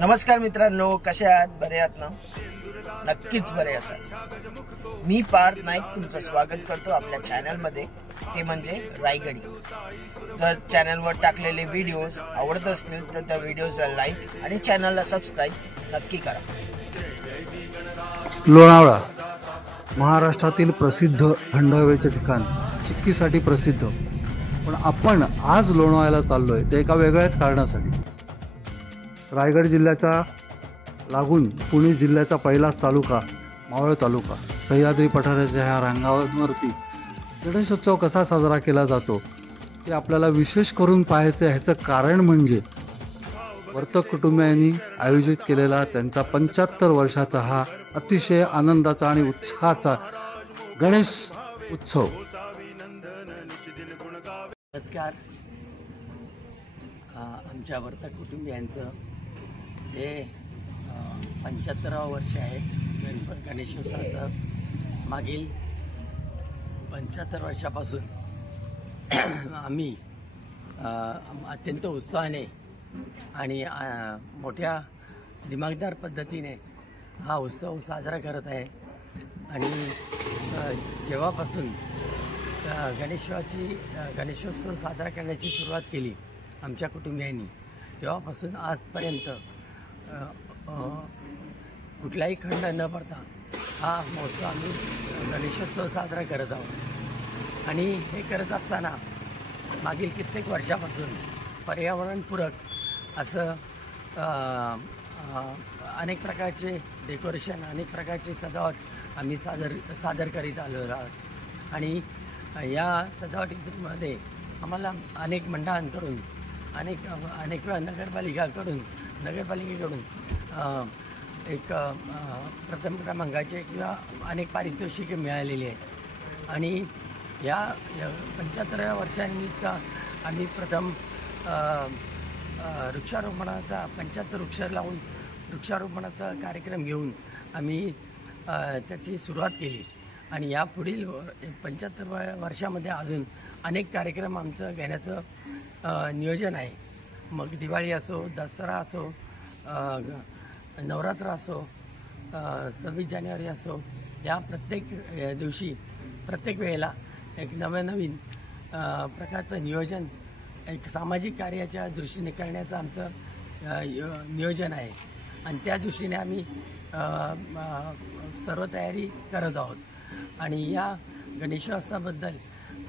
नमस्कार मित्रांनो, कसे आहात? बरे आहात ना? नक्कीच बरे असाल। मी पार्थ नाईक तुमचं स्वागत करतो आपल्या चॅनलमध्ये, ते म्हणजे रायगडी। जर चॅनलवर टाकलेले व्हिडिओज आवडत असतील तर त्या व्हिडिओजला लाईक आणि चॅनलला सबस्क्राईब नक्की करा। लोणावळा महाराष्ट्रातील प्रसिद्ध थंड हवेचे ठिकाण, चिक्कीसाठी प्रसिद्ध। पण आपण आज लोणावळ्याला चाललोय ते एका वेगळ्याच कारणासाठी। रायगड जिल्ह्याचा लागून पुणे जिल्ह्याचा पहिलाच तालुका मावळ तालुका, सह्याद्री पठाराच्या ह्या रांगांवरती गणेशोत्सव कसा साजरा केला जातो ते आपल्याला विशेष करून पाहायचे। ह्याचं कारण म्हणजे वर्तक कुटुंबियांनी आयोजित केलेला त्यांचा 75 वर्षाचा हा अतिशय आनंदाचा आणि उत्साहाचा गणेश उत्सव। नमस्कार, आमच्या वर्तक कुटुंबियांचं हे 75वं वर्ष आहे गणेशोत्सवाचं। मागील 75 वर्षापासून आम्ही अत्यंत उत्साहाने आणि मोठ्या दिमागदार पद्धतीने हा उत्सव साजरा करत आहे। आणि जेव्हापासून गणेशोत्सव साजरा करण्याची सुरुवात केली आमच्या कुटुंबियांनी, तेव्हापासून आजपर्यंत कुठलाही खंड न पडता हा महोत्सव आम्ही गणेशोत्सव साजरा करत आहोत। आणि हे करत असताना मागील कित्येक वर्षापासून पर्यावरणपूरक असं अनेक प्रकारचे डेकोरेशन, अनेक प्रकारची सजावट आम्ही सादर करीत आलो आहोत। आणि या सजावटीमध्ये आम्हाला अनेक मंडळांकडून अनेक वेळा नगरपालिकेकडून एक प्रथम क्रमांकाचे किंवा अनेक पारितोषिके मिळालेली आहेत। आणि या 75व्या वर्षानिमित्त आम्ही प्रथम वृक्षारोपणाचा 75 वृक्ष लावून वृक्षारोपणाचा कार्यक्रम घेऊन आम्ही त्याची सुरुवात केली। आणि या पुढील 75 वर्षामध्ये अजून अनेक कार्यक्रम आमचं घेण्याचं नियोजन आहे। मग दिवाळी असो, दसरा असो, नवरात्र असो, 26 जानेवारी असो, या प्रत्येक दिवशी प्रत्येक वेळेला एक नवीन प्रकारचं नियोजन, एक सामाजिक कार्याच्या दृष्टीने करण्याचं आमचं नियोजन आहे। आणि त्या दृष्टीने आम्ही सर्व तयारी करत आहोत। आणि या गणेशोत्सवाबद्दल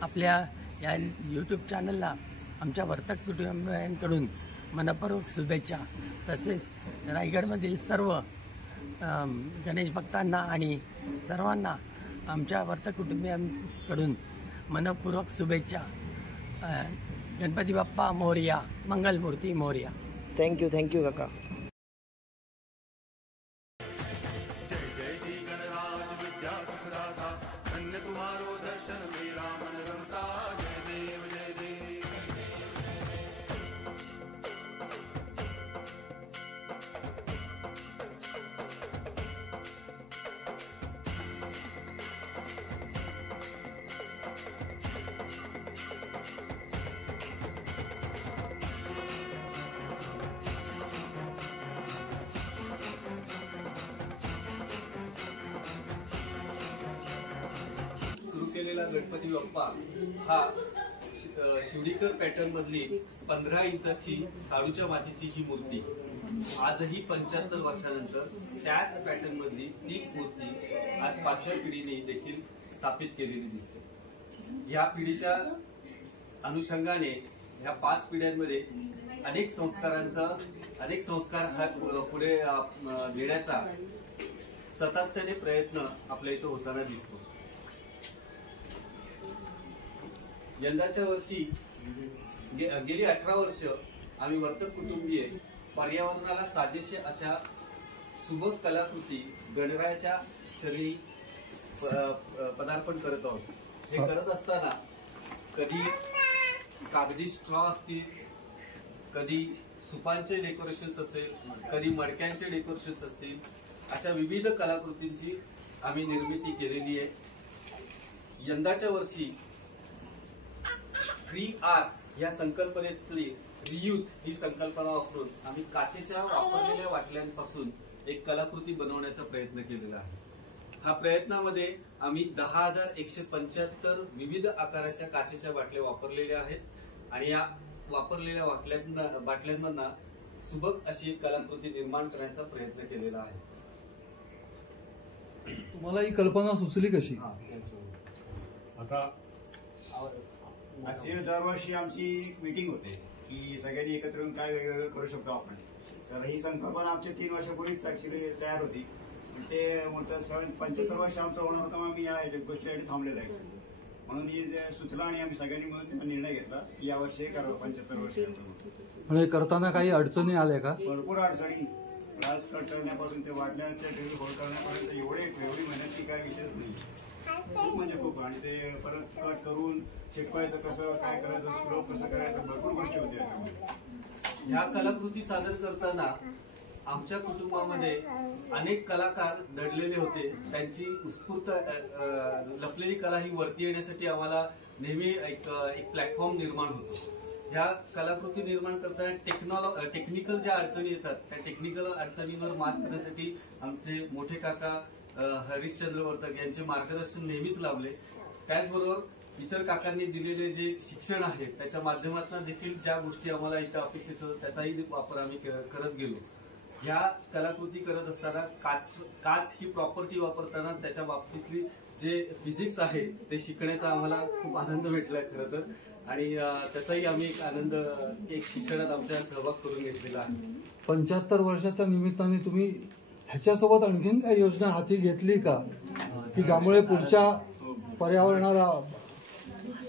आपल्या या यूट्यूब चॅनलला आमच्या वर्तक कुटुंबियांकडून मनपूर्वक शुभेच्छा। तसेच रायगडमधील सर्व गणेश भक्तांना आणि सर्वांना आमच्या वर्तक कुटुंबियांकडून मनपूर्वक शुभेच्छा। गणपती बाप्पा मोरया, मंगलमूर्ती मोरया। थँक्यू काका। केलेला गणपती बाप्पा हा शिवडीकर पॅटर्न मधली 15 इंचाची साडूच्या मातीची ही मूर्ती आजही 75 वर्षानंतर त्याच पॅटर्न मधली तीच मूर्ती आज 5व्या पिढीने देखील स्थापित केलेली दिसते। या पिढीच्या अनुषंगाने ह्या 5 पिढ्यांमध्ये अनेक संस्कार पुढे नेण्याचा सातत्याने प्रयत्न आपल्या इथं होताना दिसतो। यंदाच्या वर्षी गेली 18 वर्ष आम्ही वर्तक कुटुंबीय पर्यावरणाला साजेसे अशा सुबक कलाकृती गणरायाच्या चरणी पदार्पण करत आहोत। हे करत असताना कधी कागदी स्ट्रॉ असतील, कधी सुपांचे डेकोरेशन्स असेल, कधी मडक्यांचे डेकोरेशन्स असतील, अशा विविध कलाकृतींची आम्ही निर्मिती केलेली आहे। यंदाच्या वर्षी फ्री आर्ट या संकल्पनेतली रियूज ही संकल्पना वापरून आम्ही काचेच्या वापरलेल्या बाटल्यांपासून एक कलाकृती बनवण्याचा प्रयत्न केलेला आहे. हा प्रयत्नामध्ये आम्ही 10,175 विविध आकाराच्या काचेच्या बाटल्या वापरलेल्या आहेत आणि या वापरलेल्या बाटल्यांमधून सुबक अशी एक कलाकृती निर्माण करण्याचा प्रयत्न केलेला आहे. तुम्हाला ही कल्पना सुचली कशी? आता दरवर्षी आमची मीटिंग होते की सगळ्यांनी एकत्र येऊन काय वेगवेगळं करू शकतो आपण. तर ही संकल्पना आमच्या 3 वर्षापूर्वीच ऍक्च्युली तयार होती. ते मोठं 75 वर्ष आमचं होणार होतं, आम्ही या गोष्टीसाठी थांबलेलं आहे. म्हणून ही सुचला आणि आम्ही सगळ्यांनी मिळून निर्णय घेतला की या वर्षी करावं 75 वर्ष. म्हणजे करताना काही अडचणी आल्या का? भरपूर अडचणी, रास कट करण्यापासून ते वाढण्याच्या टेबल होल्ड करण्यापर्यंत एवढी मेहनत काय विषयच नाही. खूप म्हणजे खूप. आणि ते परत कट करून शिकवायचं कसं, काय करायचं, स्लोप कसं करायचं, भरपूर गोष्टी होत्या याच्यामध्ये. ह्या कलाकृती सादर करताना आमच्या कुटुंबामध्ये अनेक कलाकार दडलेले होते. त्यांची उत्स्फूर्त लपलेली कला ही वरती येण्यासाठी आम्हाला नेहमी एक प्लॅटफॉर्म निर्माण होतो. ह्या कलाकृती निर्माण करताना टेक्निकल ज्या अडचणी येतात त्या टेक्निकल अडचणींवर मात करण्यासाठी आमचे मोठे काका हरिश्चंद्र वर्तक यांचे मार्गदर्शन नेहमीच लाभले. त्याचबरोबर इतर काकांनी दिलेले जे शिक्षण आहे त्याच्या माध्यमातून देखील ज्या गोष्टी आम्हाला इथं अपेक्षित होतं त्याचाही वापर आम्ही करत गेलो. ह्या कलाकृती करत असताना काच ही प्रॉपर्टी वापरताना त्याच्या बाबतीतली जे फिजिक्स आहे ते शिकण्याचा आम्हाला खूप आनंद भेटलाय खरं तर. आणि त्याचाही आम्ही एक आनंद एक शिक्षणात आमच्या सहभाग करून घेतलेला आहे. 75 वर्षाच्या निमित्ताने तुम्ही ह्याच्यासोबत आणखीन काही योजना हाती घेतली का की ज्यामुळे पुढच्या पर्यावरणाला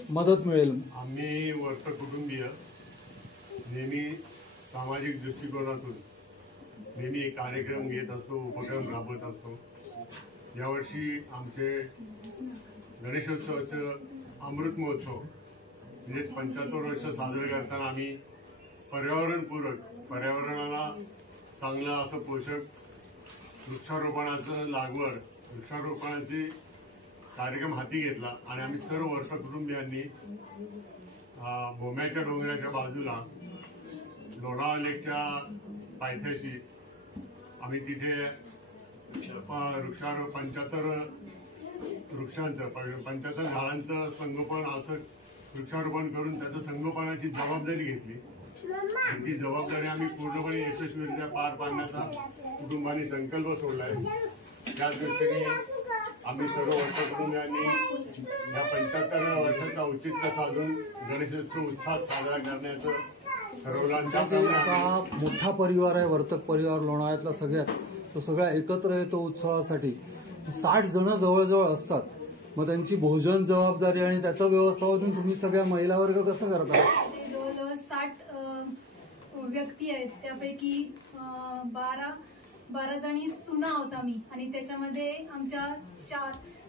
मदत मिळेल? आम्ही वर्तक कुटुंबीय नेहमी सामाजिक दृष्टिकोनातून नेहमी एक कार्यक्रम घेत असतो, उपक्रम राबवत असतो. यावर्षी आमचे गणेशोत्सवाचं अमृत महोत्सव म्हणजे 75 वर्ष साजरे करताना आम्ही पर्यावरणपूरक, पर्यावरणाला चांगला असं पोषक वृक्षारोपणाचं लागवड, वृक्षारोपणाचे कार्यक्रम हाती घेतला आणि आम्ही सर्व वर्तक कुटुंबियांनी भोम्याच्या डोंगराच्या बाजूला लोणावळा लेकच्या पायथ्याशी आम्ही तिथे 75 वृक्षांचं 75 झाडांचं संगोपन असं वृक्षारोपण करून त्याचं संगोपनाची जबाबदारी घेतली. ती जबाबदारी आम्ही पूर्णपणे यशस्वीरित्या पार पाडण्याचा कुटुंबाने संकल्प सोडलाय. त्याच दृष्टीने आम्ही सर्व वर्तक कुटुंबियांनी या 75 वर्षाचं औचित्य साधून गणेशोत्सव उत्साहात साजरा करण्याचं ठरवलं. मोठा परिवार आहे वर्तक परिवार लोणावळ्यातला सगळ्यात, तो सगळा एकत्र येतो उत्सवासाठी. 60 जण जवळजवळ असतात. मग त्यांची भोजन जबाबदारी आणि त्याचं व्यवस्थापन तुम्ही सगळ्या महिला वर्ग कसं करता? जवळजवळ 60 व्यक्ती आहेत. त्यापैकी 12 जणी सुना आहोत आम्ही आणि त्याच्यामध्ये आमच्या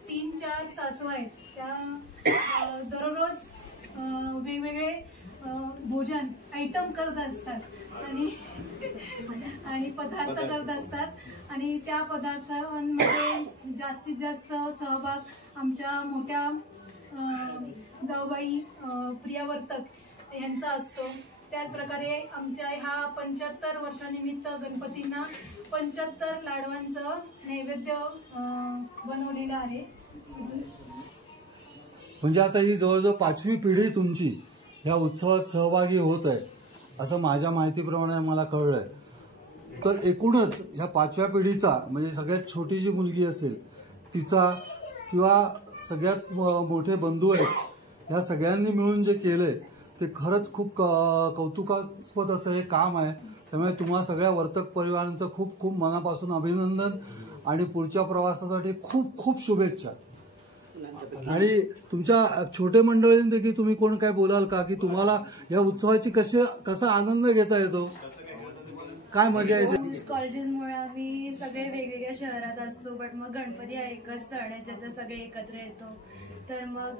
3-4 सासवा आहेत. त्या दररोज वेगवेगळे भोजन आयटम करत असतात आणि पदार्थ करत असतात आणि त्या पदार्थांमध्ये जास्तीत जास्त सहभाग आमच्या मोठ्या जाऊबाई प्रिया वर्तक यांचा असतो. त्याचप्रकारे आमच्या ह्या 75 वर्षानिमित्त गणपतींना 75 लाडवांचं नैवेद्य बनवलेलं आहे. म्हणजे आता ही जवळजवळ 5वी पिढी तुमची या उत्सवात सहभागी होत आहे असं माझ्या माहितीप्रमाणे मला कळलंय. तर एकूणच ह्या 5व्या पिढीचा म्हणजे सगळ्यात छोटी जी मुलगी असेल तिचा किंवा सगळ्यात मोठे बंधू आहेत ह्या सगळ्यांनी मिळून जे केलंय ते खरंच खूप कौतुकास्पद असं हे काम आहे. त्यामुळे तुम्हा सगळ्या वर्तक परिवारांचं खूप खूप मनापासून अभिनंदन आणि पुढच्या प्रवासासाठी खूप खूप शुभेच्छा. आणि तुमच्या छोटे मंडळींपैकी तुम्ही कोण काय बोलाल का की तुम्हाला या उत्सवाची कसा आनंद घेता येतो, काय मजा येते? कॉलेजेसमुळे आम्ही सगळे वेगवेगळ्या शहरात असतो, बट मग गणपती हा एकच सण आहे ज्याच्यात सगळे एकत्र येतो. तर मग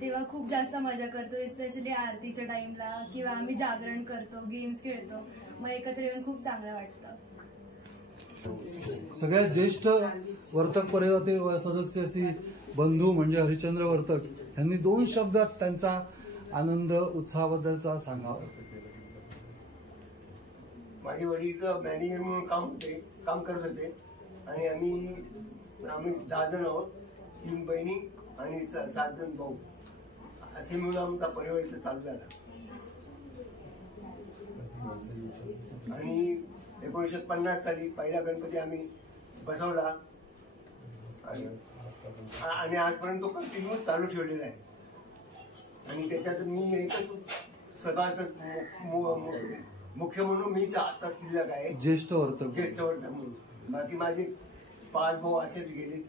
तेव्हा खूप जास्त मजा करतो, स्पेशली आरतीच्या टाइमला किंवा आम्ही जागरण करतो, गेम्स खेळतो. मग एकत्र येऊन खूप चांगलं वाटतं. सगळ्यात ज्येष्ठ वर्तक परिवारातील सदस्य बंधू म्हणजे हरिश्चंद्र वर्तक यांनी 2 शब्दात त्यांचा आनंद उत्साहाबद्दलचा सांगावा. माझे वडील मॅनेजर म्हणून काम करत होते आणि आम्ही 10 जण आहोत, 3 बहिणी आणि 7 जण भाऊ, असे मिळून आमचा परिवार इथं चालू झाला. आणि 1950 साली पहिला गणपती आम्ही बसवला आणि आजपर्यंत तो कंटिन्यू चालू ठेवलेला आहे. आणि त्याच्यात मी एकच सभासद मुख्य म्हणून मीच आता शिल्लक आहे, ज्येष्ठ वर्तक म्हणून. बाकी माझे 5 भाऊ असेच गेले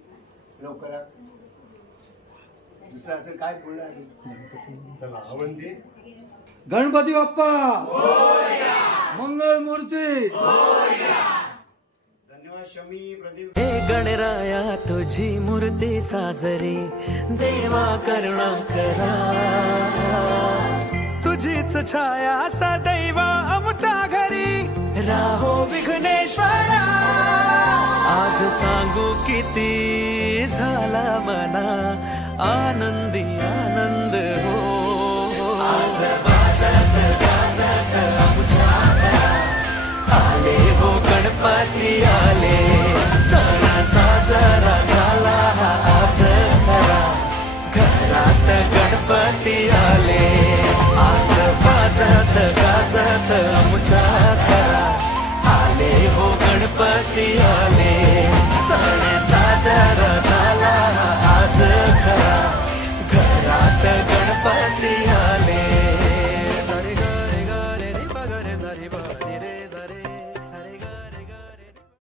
लवकरात. दुसरं असं काय बोलणार आहे. गणपती बाप्पा मंगल मूर्ती. धन्यवाद. शमी प्रदीप. हे गणराया तुझी मूर्ती साजरी, देवा करुणा करा, तुझीच छाया सदैव आमच्या घरी राहो विघ्नेश्वरा. आज सांगू किती झाला मना आनंदी आनंद हो. आज वाजत गाजत आमच्या आले हो गणपती आले, सणा साजरा झाला आज खरा, घरात गणपती आले. आज वाजत गाजत आमच्या घरा आले हो गणपती आले.